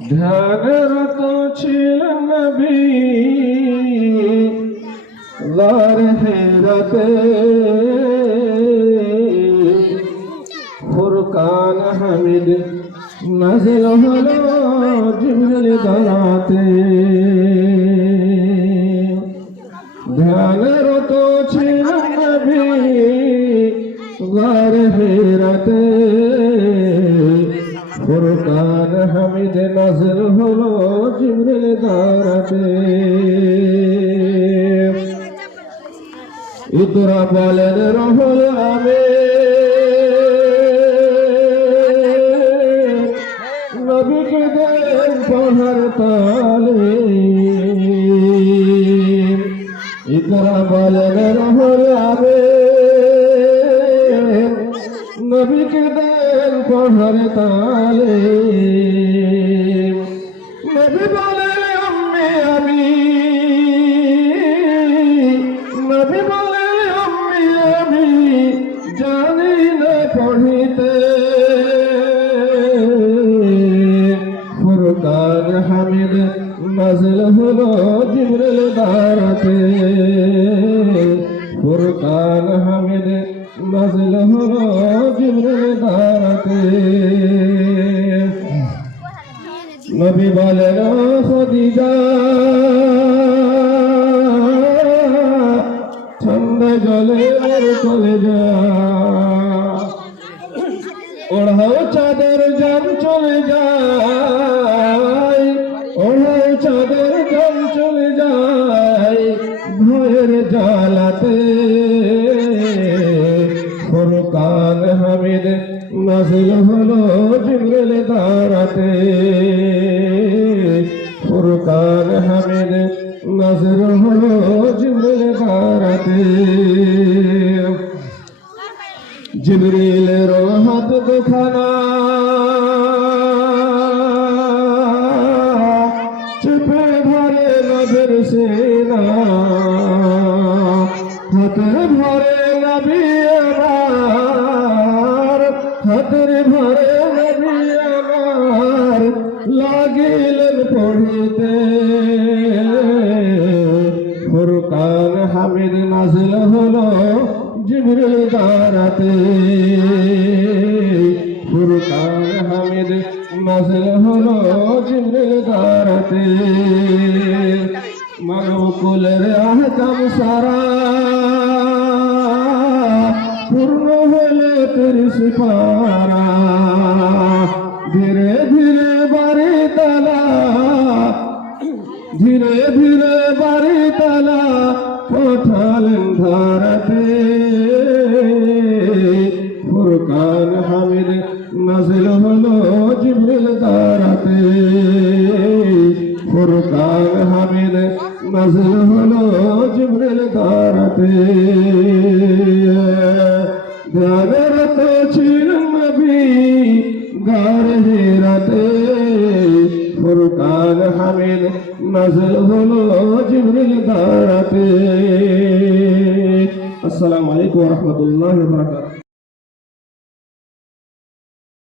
ধ্যানরত ছিলেন নবী গার হেরাতে ফুরকান হামিদ নাজিল হলো জিবরিল দারাতে ধ্যানরত ছিলেন নবী গার হেরাতে ফুরকান হামিদ নাজিল হলো জিবরিল দারাতে ইকরা বলেন রহুল আমিন নবীকে দেন পড়ার তালিম ইকরা বলেন রহুল আমিন নবীকে দেন পড়ার তালিম নবী বলেন আম্মি আমি নবী বলেন আম্মি আমি জানি না পড়িতে ফুরকান হামিদ নাজিল হলো জিবরিল দারাতে ফুরকান হামিদ নাজিল হলো জিবরিল দারাতে নবী বলেন খদিজা ঠান্ডা জলে কলেজা ওড়াও চাদর জান চলে যায় ওড়াও চাদর জান চলে যায় ভয়ের জ্বালাতে ফুরকান হামিদ নাজিল হলো জিবরিল দারাতে ফুরকান হামিদ নাজিল হলো জিবরিল দারাতে জিবরিলের হাত দুখানা চেপে ধরে নবীর সেনা হাতের ভরে নবী আমার হাতের ভরে নবী আমার লাগিলেন পড়িতে ফুরকান হামিদ নাজিল হলো জিবরিল দারাতে ফুরকান হামিদ নাজিল হলো জিবরিল দারাতে মানব কুলের আহকাম সারা পূর্ণ হলে 30 পারা ধীরে ধীরে বাড়ি তালা ধীরে ধীরে বাড়ি তালা পাঠালেন ধারাতে ফুরকান হামিদ নাজিল হলো জিবরিল দারাতে ফুরকান হামিদ নাজিল হলো জিবরিল দারাতে ধ্যানরত ছিলেন নবী গার হেরাতে ফুরকান হামিদ নাজিল হলো জিবরিল দারাতে। আসসালামু আলাইকুম ওয়া রাহমাতুল্লাহি ওয়া বারাকাতুহু।